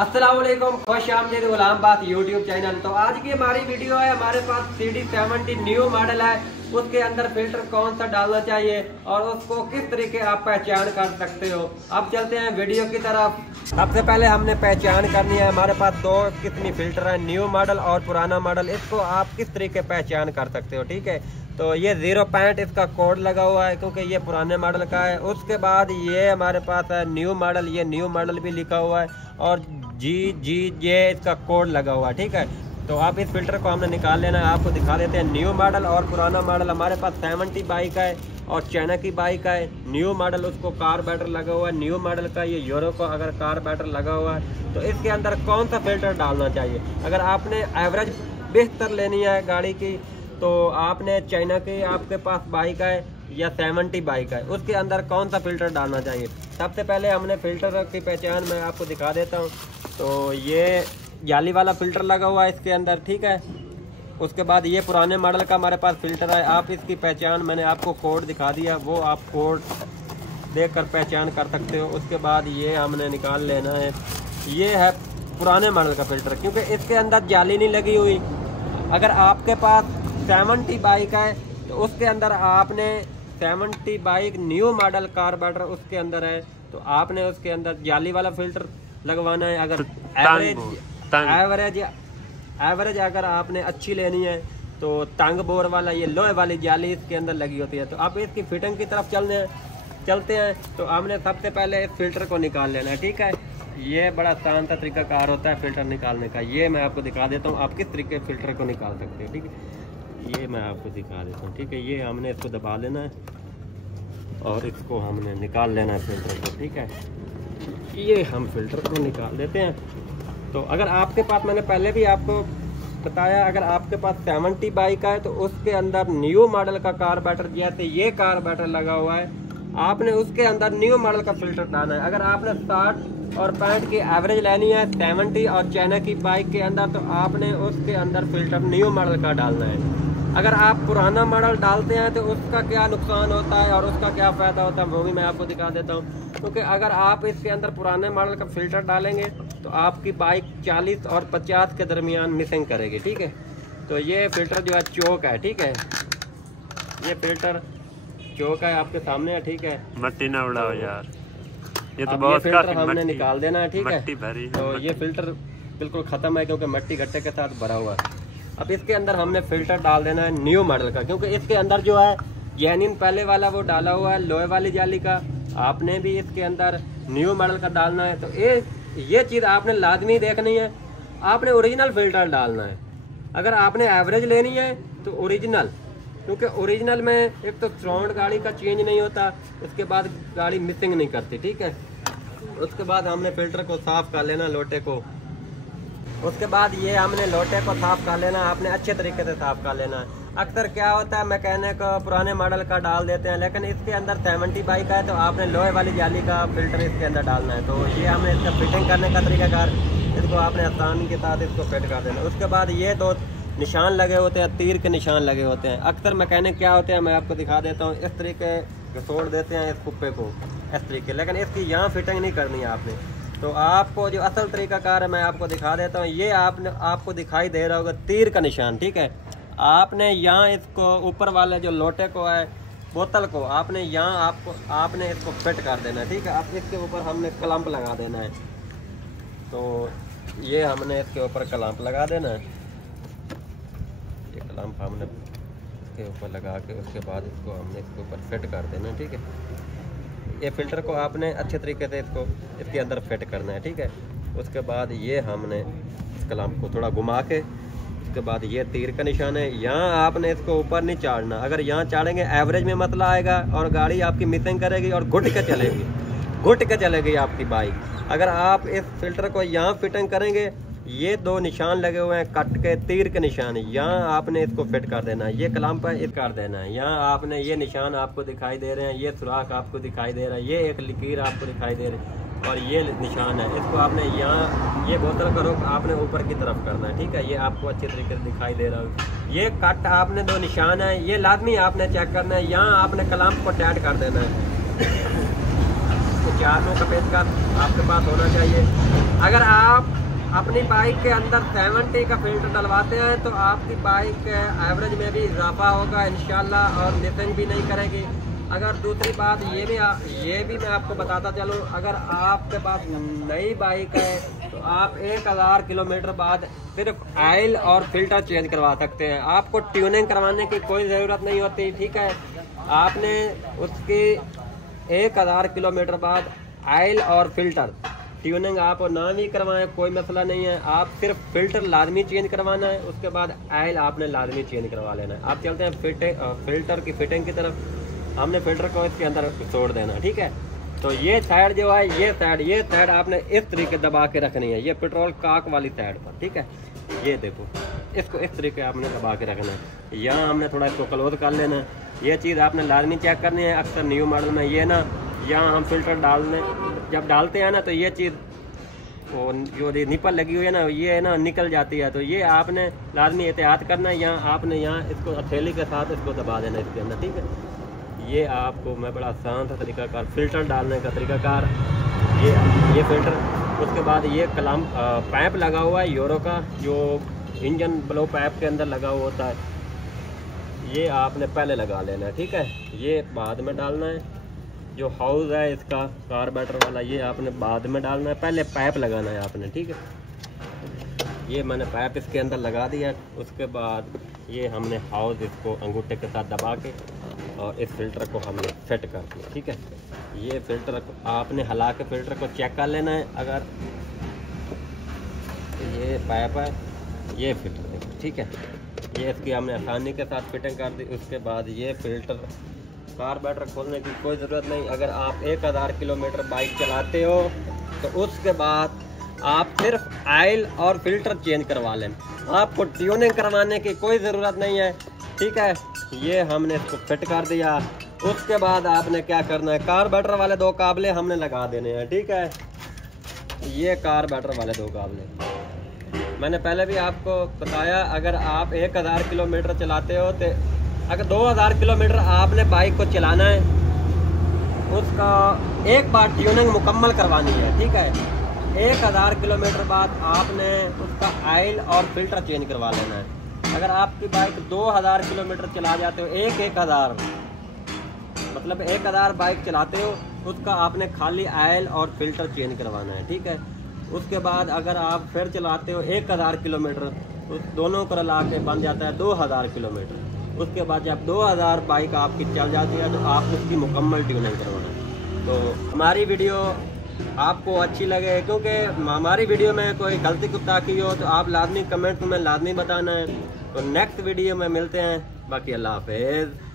अस्सलाम वालेकुम, खुश आमदीद गुलामबाद यूट्यूब चैनल। तो आज की हमारी वीडियो है, हमारे पास CD70 न्यू मॉडल है, उसके अंदर फिल्टर कौन सा डालना चाहिए और उसको किस तरीके आप पहचान कर सकते हो। अब चलते हैं वीडियो की तरफ। सबसे पहले हमने पहचान करनी है, हमारे पास दो किस्मी फिल्टर है, न्यू मॉडल और पुराना मॉडल। इसको आप किस तरीके पहचान कर सकते हो, ठीक है। तो ये 0 इसका कोड लगा हुआ है क्योंकि ये पुराने मॉडल का है। उसके बाद ये हमारे पास है न्यू मॉडल, ये न्यू मॉडल भी लिखा हुआ है और GGJ इसका कोड लगा हुआ है, ठीक है। तो आप इस फिल्टर को हमने निकाल लेना है, आपको दिखा देते हैं न्यू मॉडल और पुराना मॉडल। हमारे पास 70 बाइक है और चाइना की बाइक है। न्यू मॉडल उसको कार्बोरेटर लगा हुआ है, न्यू मॉडल का ये यूरो को अगर कार्बोरेटर लगा हुआ है तो इसके अंदर कौन सा फिल्टर डालना चाहिए। अगर आपने एवरेज बेहतर लेनी है गाड़ी की तो आपने चाइना की आपके पास बाइक है या 70 बाइक है, उसके अंदर कौन सा फिल्टर डालना चाहिए। सबसे पहले हमने फिल्टर की पहचान मैं आपको दिखा देता हूँ। तो ये जाली वाला फिल्टर लगा हुआ है इसके अंदर, ठीक है। उसके बाद ये पुराने मॉडल का हमारे पास फिल्टर है। आप इसकी पहचान, मैंने आपको कोड दिखा दिया, वो आप कोड देख कर पहचान कर सकते हो। उसके बाद ये हमने निकाल लेना है, ये है पुराने मॉडल का फिल्टर क्योंकि इसके अंदर जाली नहीं लगी हुई। अगर आपके पास 70 बाइक है तो उसके अंदर आपने 70 बाइक न्यू मॉडल कार्बोरेटर उसके अंदर है तो आपने उसके अंदर जाली वाला फिल्टर लगवाना है। अगर एवरेज अगर आपने अच्छी लेनी है तो तंग बोर वाला, ये लोहे वाली जाली इसके अंदर लगी होती है। तो अब इसकी फिटिंग की तरफ चलते हैं। तो हमने सबसे पहले इस फिल्टर को निकाल लेना है, ठीक है। ये बड़ा आसान सा तरीका कार होता है फिल्टर निकालने का। ये मैं आपको दिखा देता हूँ आप किस तरीके फिल्टर को निकाल सकते हैं, ठीक है। ये मैं आपको दिखा देता हूँ, ठीक है। ये हमने इसको दबा लेना है और इसको हमने निकाल लेना है फिल्टर को, ठीक है। ये हम फिल्टर को निकाल देते हैं। तो अगर आपके पास, मैंने पहले भी आपको बताया, अगर आपके पास 70 बाइक है तो उसके अंदर न्यू मॉडल का कार्बोरेटर, जैसे ये कार्बोरेटर लगा हुआ है, आपने उसके अंदर न्यू मॉडल का फिल्टर डालना है। अगर आपने 60 और 65 की एवरेज लेनी है 70 और चाइना की बाइक के अंदर तो आपने उसके अंदर फिल्टर न्यू मॉडल का डालना है। अगर आप पुराना मॉडल डालते हैं तो उसका क्या नुकसान होता है और उसका क्या फ़ायदा होता है वो भी मैं आपको दिखा देता हूँ। क्योंकि अगर आप इसके अंदर पुराने मॉडल का फिल्टर डालेंगे तो आपकी बाइक 40 और 50 के दरमियान मिसिंग करेगी, ठीक है। तो ये फिल्टर जो है चौक है, ठीक है। ये फिल्टर चौक है, आपके सामने है, ठीक है। मट्टी ना उड़ाओ यार, ये तो बहुत फिल्टर हमने निकाल देना है, ठीक है। तो ये फिल्टर बिल्कुल ख़त्म है क्योंकि मट्टी गट्टे के साथ भरा हुआ है। अब इसके अंदर हमने फिल्टर डाल देना है न्यू मॉडल का, क्योंकि इसके अंदर जो है जेन्युइन पहले वाला वो डाला हुआ है लोहे वाली जाली का, आपने भी इसके अंदर न्यू मॉडल का डालना है। तो ये चीज़ आपने लाजमी देखनी है, आपने ओरिजिनल फिल्टर डालना है। अगर आपने एवरेज लेनी है तो ओरिजिनल, क्योंकि ओरिजिनल में एक तो साउंड गाड़ी का चेंज नहीं होता, उसके बाद गाड़ी मिसिंग नहीं करती, ठीक है। उसके बाद हमने फिल्टर को साफ़ कर लेना, लोटे को। उसके बाद ये हमने लोटे को साफ़ कर लेना, आपने अच्छे तरीके से साफ़ कर लेना है। अक्सर क्या होता है, मैकेनिक पुराने मॉडल का डाल देते हैं, लेकिन इसके अंदर 70 बाइक है तो आपने लोहे वाली जाली का फिल्टर इसके अंदर डालना है। तो ये हमने इसका फिटिंग करने का तरीकाकार, इसको आपने आसानी के साथ इसको फिट कर देना। उसके बाद ये दो निशान लगे होते हैं, तीर के निशान लगे होते हैं। अक्सर मैकेनिक क्या होते हैं, मैं आपको दिखा देता हूँ, इस तरीके घसोड़ देते हैं इस कुप्पे को इस तरीके, लेकिन इसकी यहाँ फिटिंग नहीं करनी है आपने। तो आपको जो असल तरीकाकार है मैं आपको दिखा देता हूँ। ये आपको दिखाई दे रहा होगा तीर का निशान, ठीक है। आपने यहाँ इसको ऊपर वाले जो लोटे को है, बोतल को, आपने यहाँ आपने इसको फिट कर देना है, ठीक है। अब इसके ऊपर हमने क्लैंप लगा देना है। तो ये हमने इसके ऊपर क्लैंप लगा देना है, ये क्लैंप हमने इसके ऊपर लगा के उसके बाद इसको हमने इसके ऊपर फिट कर देना है, ठीक है। ये फिल्टर को आपने अच्छे तरीके से इसके अंदर फिट करना है, ठीक है। उसके बाद ये हमने क्लैंप को थोड़ा घुमा के, उसके बाद ये तीर का निशान है, यहाँ आपने इसको ऊपर नहीं चाड़ना। अगर यहाँ चाड़ेंगे एवरेज में मसला आएगा और गाड़ी आपकी मिसिंग करेगी और घुट के चलेगी आपकी बाइक। अगर आप इस फिल्टर को यहाँ फिटिंग करेंगे, ये दो निशान लगे हुए हैं कट के, तीर के निशान, यहाँ आपने इसको फिट कर देना है। ये क्लैंप है, इस कर देना है। यहाँ आपने ये निशान आपको दिखाई दे रहे हैं, ये सुराख आपको दिखाई दे रहा है, ये एक लकीर आपको दिखाई दे रही है और ये निशान है। इसको आपने यहाँ, ये बोतल का रुख आपने ऊपर की तरफ करना है, ठीक है। ये आपको अच्छे तरीके से दिखाई दे रहा है। ये कट आपने दो निशान है, ये लाजमी आपने चेक करना है। यहाँ आपने क्लैंप को टाइट कर देना है, 4 नो का पेचकस आपके पास होना चाहिए। अगर आप अपनी बाइक के अंदर 70 का फिल्टर डलवाते हैं तो आपकी बाइक एवरेज में भी इजाफा होगा इंशाल्लाह और मिसिंग भी नहीं करेगी। अगर दूसरी बात ये भी मैं आपको बताता चलूँ, अगर आपके पास नई बाइक है तो आप 1000 किलोमीटर बाद सिर्फ ऑयल और फिल्टर चेंज करवा सकते हैं। आपको ट्यूनिंग करवाने की कोई ज़रूरत नहीं होती, ठीक है। आपने उसकी 1000 किलोमीटर बाद ऑयल और फिल्टर ट्यूनिंग आप ना भी करवाएं कोई मसला नहीं है। आप सिर्फ फिल्टर लाजमी चेंज करवाना है, उसके बाद ऑयल आपने लाजमी चेंज करवा लेना है। आप चलते हैं फिल्टर की फिटिंग की तरफ। हमने फिल्टर को इसके अंदर छोड़ देना, ठीक है। तो ये साइड जो है ये साइड आपने इस तरीके दबा के रखनी है, ये पेट्रोल काक वाली साइड पर, ठीक है। ये देखो इसको इस तरीके आपने दबा के रखना है। यहाँ हमने थोड़ा इसको क्लोज कर लेना है। ये चीज़ आपने लाजमी चेक करनी है। अक्सर न्यू मॉडल में ये ना, यहाँ हम फिल्टर जब डालते हैं ना तो ये चीज़ वो जो निपल लगी हुई है ना, ये ना निकल जाती है। तो ये आपने लाजमी एहतियात करना है। यहाँ आपने इसको हथेली के साथ इसको दबा देना इसके अंदर, ठीक है। ये आपको मैं बड़ा आसान सा तरीकाकार फिल्टर डालने का तरीकाकार, ये फिल्टर। उसके बाद ये कलम पाइप लगा हुआ है यूरो का, जो इंजन ब्लो पाइप के अंदर लगा हुआ होता है, ये आपने पहले लगा लेना है, ठीक है। ये बाद में डालना है। जो हाउस है इसका कार्बोरेटर वाला, ये आपने बाद में डालना है, पहले पाइप लगाना है आपने, ठीक है। ये मैंने पाइप इसके अंदर लगा दिया। उसके बाद ये हमने हाउस इसको अंगूठे के साथ दबा के और इस फिल्टर को हमने सेट कर दिया, ठीक है। ये फिल्टर को आपने हिला के फिल्टर को चेक कर लेना है। अगर ये पाइप है, ये फिल्टर देखो, ठीक है। ये इसकी हमने आसानी के साथ फिटिंग कर दी। उसके बाद ये फिल्टर कार्बोरेटर खोलने की कोई ज़रूरत नहीं। अगर आप 1000 किलोमीटर बाइक चलाते हो तो उसके बाद आप सिर्फ ऑयल और फिल्टर चेंज करवा लें, आपको ट्यूनिंग करवाने की कोई ज़रूरत नहीं है, ठीक है। ये हमने इसको फिट कर दिया। उसके बाद आपने क्या करना है, कार्बोरेटर वाले 2 काबले हमने लगा देने हैं, ठीक है। ये कार्बोरेटर वाले 2 काबले मैंने पहले भी आपको बताया। अगर आप 1000 किलोमीटर चलाते हो तो अगर 2000 किलोमीटर आपने बाइक को चलाना है, उसका एक बार ट्यूनिंग मुकम्मल करवानी है, ठीक है। 1000 किलोमीटर बाद आपने उसका ऑयल और फिल्टर चेंज करवा लेना है। अगर आपकी बाइक 2000 किलोमीटर चला जाते हो, 1000 मतलब 1000 बाइक चलाते हो, उसका आपने खाली ऑयल और फिल्टर चेंज करवाना है, ठीक है। उसके बाद अगर आप फिर चलाते हो 1000 किलोमीटर, उस दोनों को रला के बन जाता है 2000 किलोमीटर। उसके बाद जब 2000 बाइक आपकी चल जाती है तो आप उसकी मुकम्मल ट्यूनिंग करवाना है। तो हमारी वीडियो आपको अच्छी लगे, क्योंकि हमारी वीडियो में कोई गलती कुत्ता की हो तो आप लाजमी कमेंट में लाजमी बताना है। तो नेक्स्ट वीडियो में मिलते हैं। बाकी अल्लाह हाफिज़।